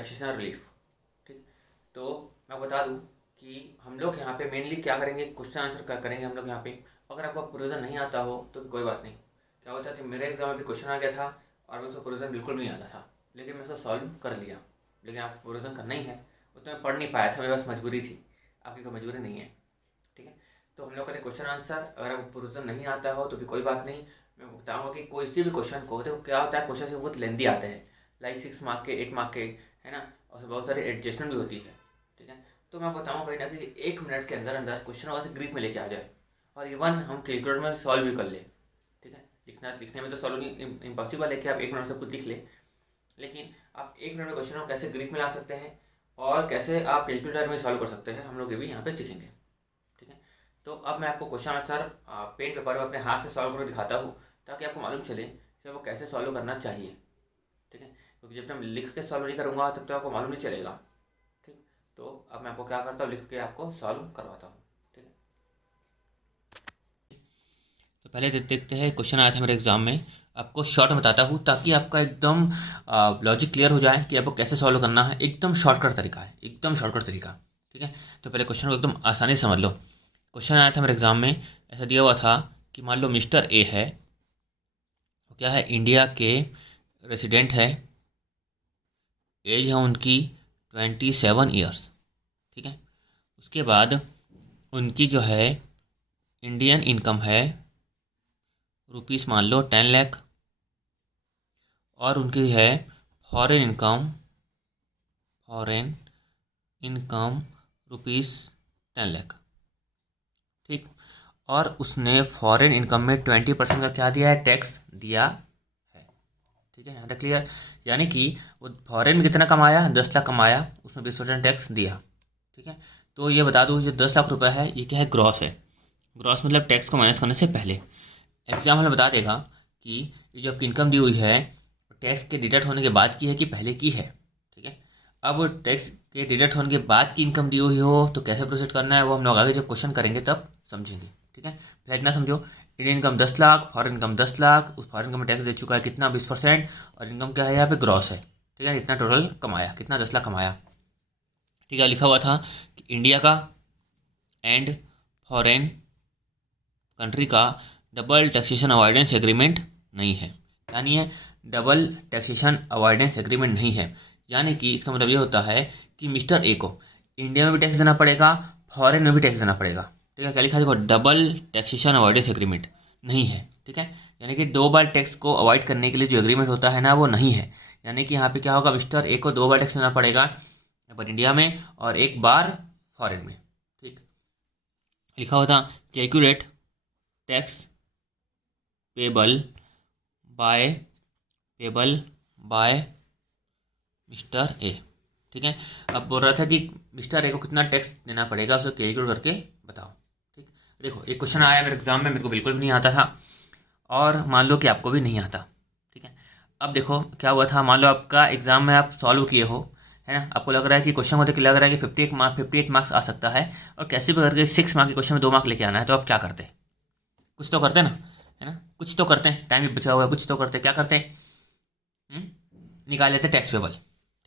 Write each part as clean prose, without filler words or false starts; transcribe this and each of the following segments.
Taxation relief. ठीक, तो मैं बता दूं कि हम लोग यहाँ पे मेनली क्या करेंगे, क्वेश्चन आंसर करेंगे हम लोग यहाँ पे। अगर आपको प्रोविज़न नहीं आता हो तो कोई बात नहीं। क्या होता है कि मेरे एग्जाम में भी क्वेश्चन आ गया था और मेरे को प्रोविज़न बिल्कुल भी नहीं आता था, लेकिन मैं उसको सॉल्व कर लिया। लेकिन आपको प्रोविज़न करना ही है, वो तो मैं पढ़ नहीं पाया था, मेरे पास मजबूरी थी। आपकी कोई मजबूरी नहीं है। ठीक है, तो हम लोग करें क्वेश्चन आंसर। अगर आपको प्रोविज़न नहीं आता हो तो भी कोई बात नहीं। मैं बताऊँगा कि कोई सी भी क्वेश्चन को, देखो क्या होता है, क्वेश्चन से बहुत लेंदी आते हैं, लाइक 6 मार्क के, 8 मार्क के, है ना, और बहुत सारी एडजस्टमेंट भी होती है। ठीक है, तो मैं बताऊँगा कहीं ना कहीं 1 मिनट के अंदर अंदर क्वेश्चन वहाँ से ग्रीक में लेके आ जाए, और इवन हम कैलकुलेटर में सॉल्व भी कर ले। ठीक है, लिखने में तो सॉल्व इम्पॉसिबल है कि आप 1 मिनट में सब कुछ लिख ले, लेकिन आप 1 मिनट में क्वेश्चन को कैसे ग्रीक में ला सकते हैं और कैसे आप कैलकुलेटर में सॉल्व कर सकते हैं, हम लोग ये भी यहाँ पे सीखेंगे। ठीक है, तो अब मैं आपको क्वेश्चन आंसर पेन पेपर में अपने हाथ से सॉल्व करके दिखाता हूँ, ताकि आपको मालूम चले कि वो कैसे सॉल्व करना चाहिए। ठीक है, क्योंकि जब तक मैं लिख के सॉल्व नहीं करूँगा तब तक आपको मालूम नहीं चलेगा। ठीक, तो अब मैं आपको क्या करता हूँ, लिख के आपको सॉल्व करवाता हूँ। ठीक है, तो पहले देखते हैं क्वेश्चन आया था मेरे एग्जाम में। आपको शॉर्ट में बताता हूँ ताकि आपका एकदम लॉजिक क्लियर हो जाए कि आपको कैसे सॉल्व करना है। एकदम शॉर्टकट तरीका है, एकदम शॉर्टकट तरीका। ठीक है, तो पहले क्वेश्चन को एकदम आसानी से समझ लो। क्वेश्चन आया था मेरे एग्जाम में, ऐसा दिया हुआ था कि मान लो मिस्टर ए है, वो क्या है, इंडिया के रेसिडेंट है, एज है उनकी 27 ईयर्स। ठीक है, उसके बाद उनकी जो है इंडियन इनकम है रुपीस मान लो 10 लाख, और उनकी है फॉरेन इनकम रुपीस 10 लाख। ठीक, और उसने फॉरेन इनकम में 20% का क्या दिया है, टैक्स दिया है। ठीक है, यहाँ तक क्लियर। यानी कि वो फॉरेन में कितना कमाया, 10 लाख कमाया, उसमें 20% टैक्स दिया। ठीक है, तो ये बता दूँ जो 10 लाख रुपए है ये क्या है, ग्रॉस है। ग्रॉस मतलब टैक्स को माइनस करने से पहले। एग्जाम हमें बता देगा कि ये जो आपकी इनकम दी हुई है टैक्स के डिडक्ट होने के बाद की है कि पहले की है। ठीक है, अब टैक्स के डिडक्ट होने के बाद की इनकम दी हुई हो तो कैसे प्रोसीड करना है वो हम लोग आगे जब क्वेश्चन करेंगे तब समझेंगे। ठीक है, पहले इतना समझो, Indian income 10 lakh, foreign income 10 lakh, उस फॉरेन इनकम में टैक्स दे चुका है कितना, 20%, और इनकम क्या है यहाँ पे, ग्रॉस है। ठीक है, इतना टोटल कमाया, कितना, 10 लाख कमाया। ठीक है, लिखा हुआ था कि इंडिया का एंड फॉरेन कंट्री का डबल टैक्सेशन अवॉइडेंस एग्रीमेंट नहीं है। यानी है डबल टैक्सेशन अवॉइडेंस एग्रीमेंट नहीं है, यानी कि इसका मतलब ये होता है कि मिस्टर ए को इंडिया में भी टैक्स देना पड़ेगा, फॉरेन में भी टैक्स देना पड़ेगा। ठीक है, क्या लिखा, देखो डबल टैक्सेशन अवॉइडेंस एग्रीमेंट नहीं है। ठीक है, यानी कि 2 बार टैक्स को अवॉइड करने के लिए जो एग्रीमेंट होता है ना वो नहीं है। यानी कि यहाँ पे क्या होगा, मिस्टर ए को 2 बार टैक्स देना पड़ेगा, एक बार इंडिया में और एक बार फॉरेन में। ठीक, लिखा हुआ था calculate tax payable by mister A. ठीक है, अब बोल रहा था कि मिस्टर ए को कितना टैक्स देना पड़ेगा उसे कैलकुलेट करके बताओ। ठीक, देखो एक क्वेश्चन आया मेरे एग्जाम में, मेरे को बिल्कुल भी नहीं आता था, और मान लो कि आपको भी नहीं आता। ठीक है, अब देखो क्या हुआ था, मान लो आपका एग्जाम में आप सॉल्व किए हो, है ना, आपको लग रहा है कि क्वेश्चन को देख के लग रहा है कि 58 मार्क्स आ सकता है, और कैसे भी करके 6 मार्क के क्वेश्चन में 2 मार्क लेके आना है, तो आप क्या करते हैं, कुछ तो करते हैं ना, है ना, कुछ तो करते हैं, टाइम भी बचा हुआ है, कुछ तो करते हैं, क्या करते हैं, निकाल लेते टैक्स पेबल।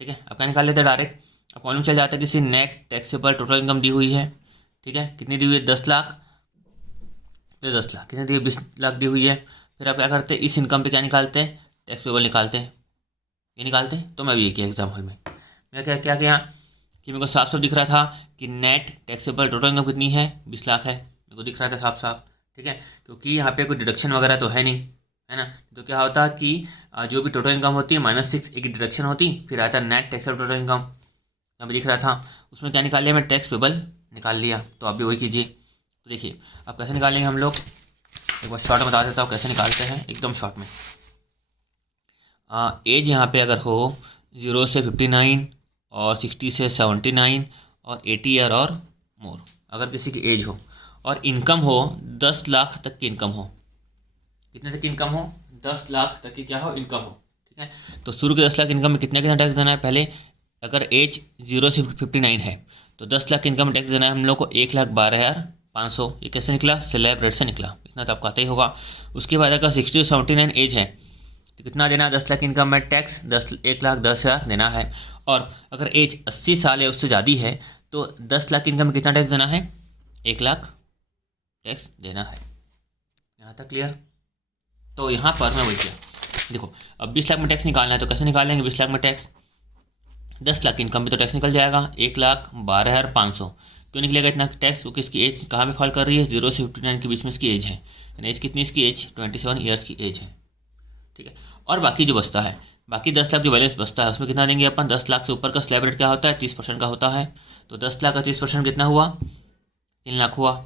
ठीक है, अब क्या निकाल लेते डायरेक्ट, अब मालूम चल जाता है किसी नेट टैक्सेबल टोटल इनकम दी हुई है। ठीक है, कितनी दी हुई है, 10 लाख, तो 10 लाख कितनी दी है, 20 लाख दी हुई है। फिर आप क्या करते हैं, इस इनकम पे क्या निकालते हैं, टैक्स पेबल निकालते हैं, ये निकालते हैं। तो मैं भी ये किया एग्जाम हॉल में, मैं क्या क्या किया कि मेरे को साफ साफ दिख रहा था कि नेट टैक्सेबल टोटल इनकम कितनी है, 20 लाख है, मेरे को दिख रहा था साफ साफ। ठीक है, क्योंकि यहाँ पे कोई डिडक्शन वगैरह तो है नहीं, है ना, तो क्या होता कि जो भी टोटल इनकम होती है -6 एक डिडक्शन होती, फिर आता नेट टैक्सेबल टोटल इनकम, यहाँ पे दिख रहा था। उसमें क्या निकाल लिया, मैं टैक्स पेबल निकाल लिया। तो आप भी वही कीजिए। तो देखिए अब कैसे निकालेंगे हम लोग, एक बार शॉर्ट में बता देता हूँ कैसे निकालते हैं, एकदम शॉर्ट में। एज यहाँ पे अगर हो 0 से 59 और 60 से 79 और 80 ईयर और मोर, अगर किसी की एज हो, और इनकम हो 10 लाख तक की इनकम हो, कितने तक की इनकम हो, 10 लाख तक की क्या हो, इनकम हो। ठीक है, तो शुरू के 10 लाख इनकम में कितना कितना टैक्स देना है, पहले अगर एज 0 से 59 है तो 10 लाख इनकम में टैक्स देना है हम लोग को 1,12,500। ये कैसे निकला, स्लैब रेट से निकला, इतना तो आपको आता ही होगा। उसके बाद अगर 60 से 79 एज है तो कितना देना है, 10 लाख इनकम में टैक्स 1,10,000 देना है। और अगर एज 80 साल या उससे ज़्यादा है तो 10 लाख की इनकम में कितना टैक्स देना है, 1 लाख टैक्स देना है। यहाँ तक क्लियर। तो यहाँ पर मैं वही किया, देखो अब 20 लाख में टैक्स निकालना है तो कैसे निकालेंगे 20 लाख में टैक्स, 10 लाख की इनकम में तो टैक्स निकल जाएगा 1,12,500। क्यों निकलेगा इतना टैक्स, क्योंकि इसकी एज कहाँ पे फॉल कर रही है, 0 से 59 के बीच में इसकी एज है, यानी एज कितनी इसकी एज 27 ईयर्स की एज है। ठीक है, और बाकी जो बचता है, बाकी 10 लाख जो बैलेंस बचता है उसमें कितना देंगे अपन, 10 लाख से ऊपर का स्लैब रेट क्या होता है 30% का होता है। तो 10 लाख का 30% कितना हुआ, 3 लाख हुआ,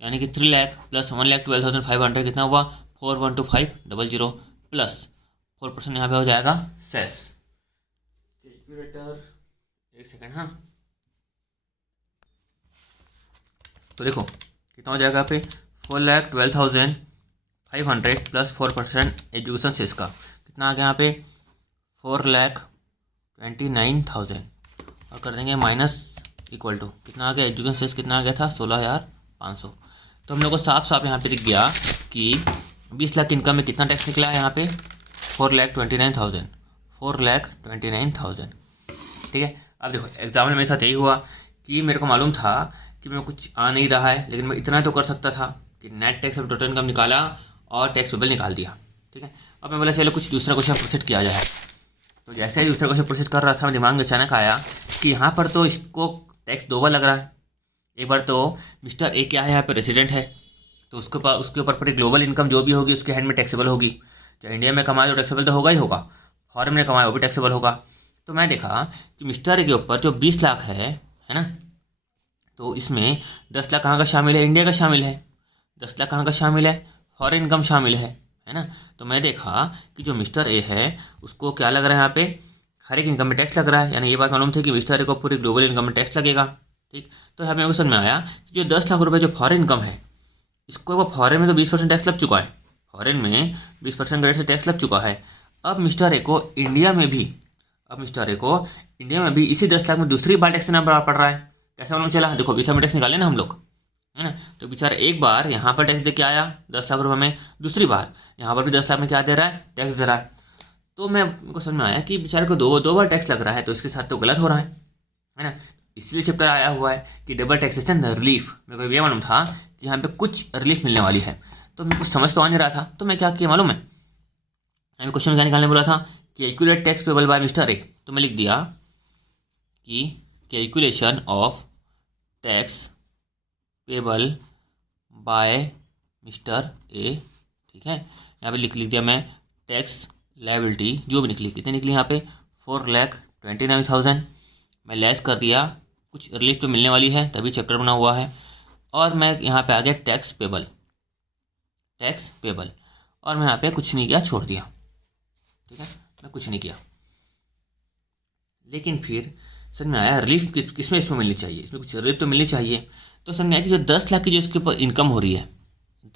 यानी कि 3 लाख प्लस 1,12,500 कितना हुआ 412500 प्लस 4% यहाँ पे हो जाएगा सेस। कैलकुलेटर एक सेकेंड, हाँ तो देखो कितना हो जाएगा यहाँ पे 4,12,500 प्लस 4% एजुकेशन सेस का कितना आ गया यहाँ पे 4,29,000 और कर देंगे माइनस इक्वल टू कितना आ गया, एजुकेशन सेस कितना आ गया था 16,500। तो हम लोग को साफ साफ यहाँ पे दिख गया कि 20 लाख इनकम में कितना टैक्स निकला है यहाँ पे 4,29,000। ठीक है, अब देखो एग्जाम में मेरे साथ यही हुआ कि मेरे को मालूम था कि मेरे को कुछ आ नहीं रहा है, लेकिन मैं इतना तो कर सकता था कि नेट टैक्स और टोटल इनकम निकाला और टैक्स पेबल निकाल दिया। ठीक है, अब मैं बोला चलो कुछ दूसरा क्वेश्चन प्रोसीड किया जाए। तो जैसे ही दूसरा क्वेश्चन प्रोसीड कर रहा था मेरे दिमाग में अचानक आया कि यहाँ पर तो इसको टैक्स 2 बार लग रहा है। एक बार तो मिस्टर ए क्या है यहाँ पर रेसिडेंट है, तो उसके ऊपर पूरी ग्लोबल इनकम जो भी होगी उसके हैंड में टैक्सेबल होगी। चाहे इंडिया में कमाए तो टैक्सेबल तो होगा ही होगा, फॉरेन में कमाए वो भी टैक्सेबल होगा। तो मैं देखा कि मिस्टर ए के ऊपर जो 20 लाख है ना, तो इसमें 10 लाख कहाँ का शामिल है, इंडिया का शामिल है, 10 लाख कहाँ का शामिल है, फॉरेन इनकम शामिल है ना। तो मैं देखा कि जो मिस्टर ए है उसको क्या लग रहा है यहाँ पे हर एक इनकम में टैक्स लग रहा है, यानी ये बात मालूम थी कि मिस्टर ए को पूरी ग्लोबल इनकम में टैक्स लगेगा। ठीक, तो यहाँ पे मेरे को समझ में आया कि जो 10 लाख रुपये जो फॉरेन इनकम है इसको वो फॉरेन में तो 20% टैक्स लग चुका है, फॉरेन में 20% रेट से टैक्स लग चुका है। अब मिस्टर ए को इंडिया में भी इसी 10 लाख में दूसरी बार टैक्स देना पड़ रहा है। कैसे मालूम चला, देखो 20 लाख में टैक्स निकाले ना हम लोग, है ना। तो बेचारा एक बार यहाँ पर टैक्स दे के आया 10 लाख रुपये में, दूसरी बार यहाँ पर भी 10 लाख में क्या दे रहा है, टैक्स दे रहा है। तो मेरे को समझ में आया कि बेचारे को दो बार टैक्स लग रहा है, तो इसके साथ तो गलत हो रहा है ना। इसलिए चैप्टर आया हुआ है कि डबल टैक्सेशन रिलीफ। मेरे को ये मालूम था कि यहाँ पे कुछ रिलीफ मिलने वाली है, तो मेरे को समझ तो आ नहीं रहा था। तो मैं क्या किया मालूम है, हमें क्वेश्चन में क्या निकालने बोला था, calculate tax payable by mister A. तो मैं लिख दिया कि calculation of tax payable by mister A. ठीक है, यहाँ पे लिख दिया मैं टैक्स लायबिलिटी जो भी निकली, कितनी निकली यहाँ पे 4,29,000। मैं लेस कर दिया, कुछ रिलीफ तो मिलने वाली है तभी चैप्टर बना हुआ है। और मैं यहाँ पे आ गया टैक्स पेबल, और मैं यहाँ पे कुछ नहीं किया, छोड़ दिया। ठीक है, मैं कुछ नहीं किया। लेकिन फिर समझ में आया रिलीफ किसमें इसमें मिलनी चाहिए, इसमें कुछ रिलीफ तो मिलनी चाहिए। तो समझ में आया कि जो 10 लाख की जो इसके ऊपर इनकम हो रही है,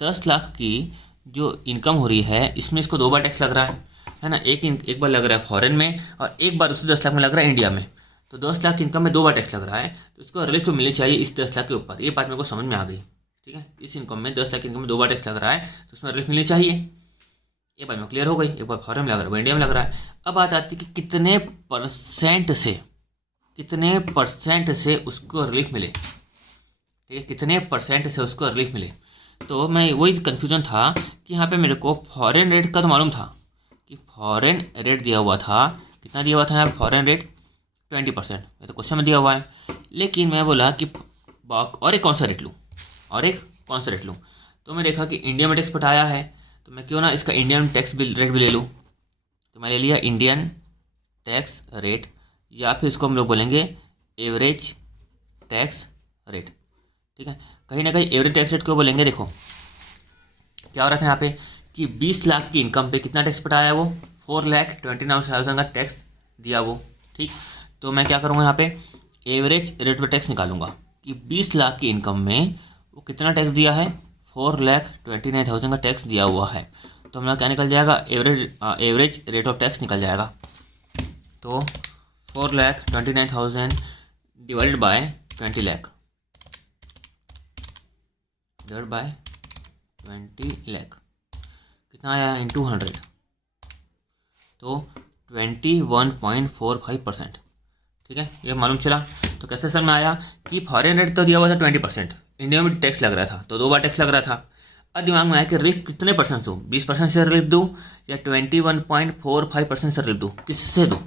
10 लाख की जो इनकम हो रही है इसमें इसको 2 बार टैक्स लग रहा है ना। एक बार लग रहा है फॉरेन में और एक बार उससे 10 लाख में लग रहा है इंडिया में। तो 10 लाख की इनकम में 2 बार टैक्स लग रहा है, तो इसको रिलीफ तो मिलनी चाहिए इस 10 लाख के ऊपर। ये बात मेरे को समझ में आ गई। ठीक है, इस इनकम में 10 लाख की इनकम में 2 बार टैक्स लग रहा है, तो उसमें रिलीफ मिलनी चाहिए। ये बात में क्लियर हो गई। एक बार फॉरेन में लग रहा है, वो इंडिया में लग रहा है। अब बात आती है कि कितने परसेंट से उसको रिलीफ मिले। ठीक है, कितने परसेंट से उसको रिलीफ मिले। तो मैं वही कन्फ्यूजन था कि यहाँ पे मेरे को फॉरेन रेट का तो मालूम था कि फॉरेन रेट दिया हुआ था, कितना दिया हुआ था यहाँ फॉरेन रेट 20%, ये तो क्वेश्चन में दिया हुआ है। लेकिन मैं बोला कि और एक कौन सा रेट लूँ, तो मैं देखा कि इंडिया में टैक्स पटाया है, तो मैं क्यों ना इसका इंडियन टैक्स रेट भी ले लूँ। तो मैं ले लिया इंडियन टैक्स रेट, या फिर इसको हम लोग बोलेंगे एवरेज टैक्स रेट। ठीक है, कहीं ना कहीं एवरेज टैक्स रेट क्यों बोलेंगे, देखो क्या हो रहा था यहाँ पे कि 20 लाख की इनकम पे कितना टैक्स पटाया वो 4,29,000 का टैक्स दिया वो। ठीक, तो मैं क्या करूँगा यहाँ पे एवरेज रेट पर टैक्स निकालूंगा कि 20 लाख की इनकम में वो कितना टैक्स दिया है 4,29,000 का टैक्स दिया हुआ है। तो हमारा क्या निकल जाएगा, एवरेज रेट ऑफ टैक्स निकल जाएगा। तो 4,29,000 डिवाइडेड बाय 20 लाख, कितना आया इंटू 100, तो 21.45%। ठीक है, ये मालूम चला। तो कैसे समझ में आया कि फॉरेन रेट तो दिया हुआ था 20%, इंडिया में टैक्स लग रहा था, तो 2 बार टैक्स लग रहा था। अब दिमाग में आया कि रिलीफ कितने परसेंट दूँ, 20% से रिलीफ दूँ या 21.45% से रिलीफ दूँ, किससे दूँ?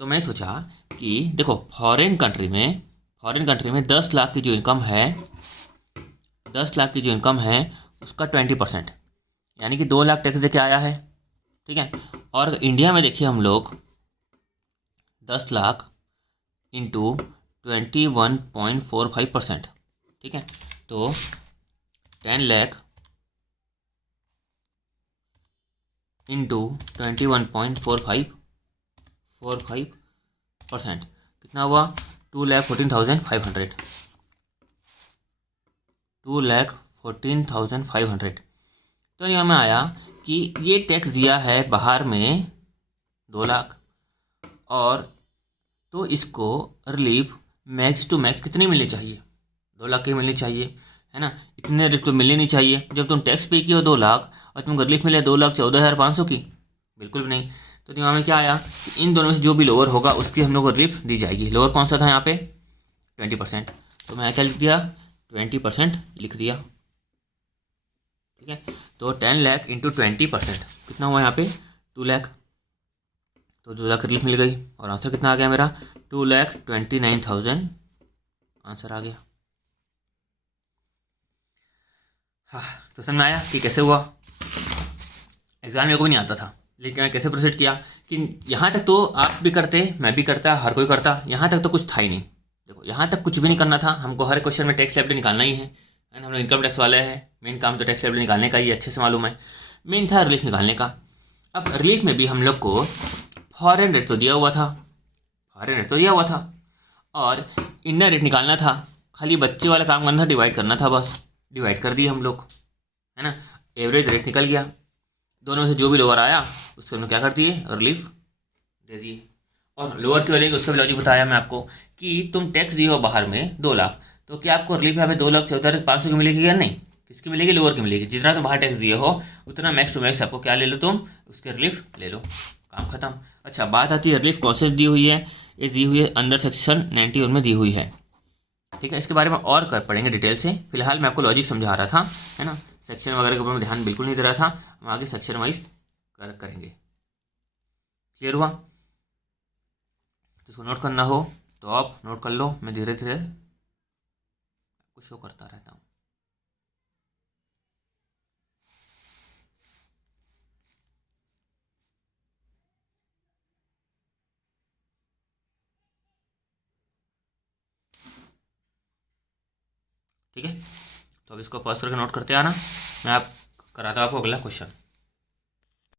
तो मैं सोचा कि देखो फॉरेन कंट्री में 10 लाख की जो इनकम है, 10 लाख की जो इनकम है उसका 20%, यानी कि 2 लाख टैक्स दे के आया है। ठीक है, और इंडिया में देखिए हम लोग 10 लाख इंटू 21.45%, ठीक है, तो 10 लाख इंटू 21.45% कितना हुआ? 2,14,500, 2,14,500। तो यहाँ में आया कि ये टैक्स दिया है बाहर में 2 लाख, और तो इसको रिलीफ मैक्स टू मैक्स कितनी मिलनी चाहिए? 2 लाख की मिलनी चाहिए, है ना। इतने रिलीफ तो मिलनी नहीं चाहिए जब तुम टैक्स पे किए हो 2 लाख और तुमको रिलीफ मिले 2,14,500 की, बिल्कुल भी नहीं। तो दिमाग में क्या आया कि इन दोनों में से जो भी लोअर होगा उसकी हम लोग को रिलीफ दी जाएगी। लोअर कौन सा था यहाँ पे? 20%। तो मैं क्या लिख दिया? 20% लिख दिया। ठीक है, तो 10 लाख इंटू 20% कितना हुआ यहाँ पे? 2 लाख। तो 2 लाख रिलीफ मिल गई और आंसर कितना आ गया मेरा? 2,29,000 आंसर आ गया। हाँ, तो समझ में आया कि कैसे हुआ। एग्जाम मेरे को भी नहीं आता था, लेकिन मैं कैसे प्रोसीड किया कि यहाँ तक तो आप भी करते, मैं भी करता, हर कोई करता, यहाँ तक तो कुछ था ही नहीं। देखो यहाँ तक कुछ भी नहीं करना था, हमको हर क्वेश्चन में टैक्स लायबिलिटी निकालना ही है ना। हम लोग इनकम टैक्स वाले हैं, मेन काम तो टैक्स लायबिलिटी निकालने का ही अच्छे से मालूम है। मेन था रिलीफ निकालने का। अब रिलीफ में भी हम लोग को फॉरेन रेट तो दिया हुआ था, और इंडियन रेट निकालना था। खाली बच्चे वाला काम करना था, डिवाइड करना था, बस डिवाइड कर दिए हम लोग, है ना। एवरेज रेट निकल गया, दोनों में से जो भी लोअर आया उसको हमने क्या कर दिए? रिलीफ दे दिए। और लोअर की वजह उसका भी लॉजिक बताया मैं आपको कि तुम टैक्स दिए हो बाहर में 2 लाख, तो क्या आपको रिलीफ यहाँ पे 2,14,500 की मिलेगी या नहीं? किसकी मिलेगी? लोअर की मिलेगी। जितना तुम बाहर टैक्स दिए हो उतना मैक्स टू मैक्स आपको क्या ले लो, तुम उसके रिलीफ ले लो, काम खत्म। अच्छा, बात आती है रिलीफ कौन से दी हुई है? ये दी हुई है अंडर सेक्शन 91 में दी हुई है। ठीक है, इसके बारे में और कर पढ़ेंगे डिटेल से। फिलहाल मैं आपको लॉजिक समझा रहा था, है ना। सेक्शन वगैरह के ऊपर मैं ध्यान बिल्कुल नहीं दे रहा था, हम आगे सेक्शन वाइज करेंगे। क्लियर हुआ? जिसको नोट करना हो तो आप नोट कर लो, मैं धीरे धीरे आपको शो करता रहता हूँ। ठीक है, तो अब इसको पॉज करके नोट करते आना, मैं आप कराता हूँ आपको अगला क्वेश्चन।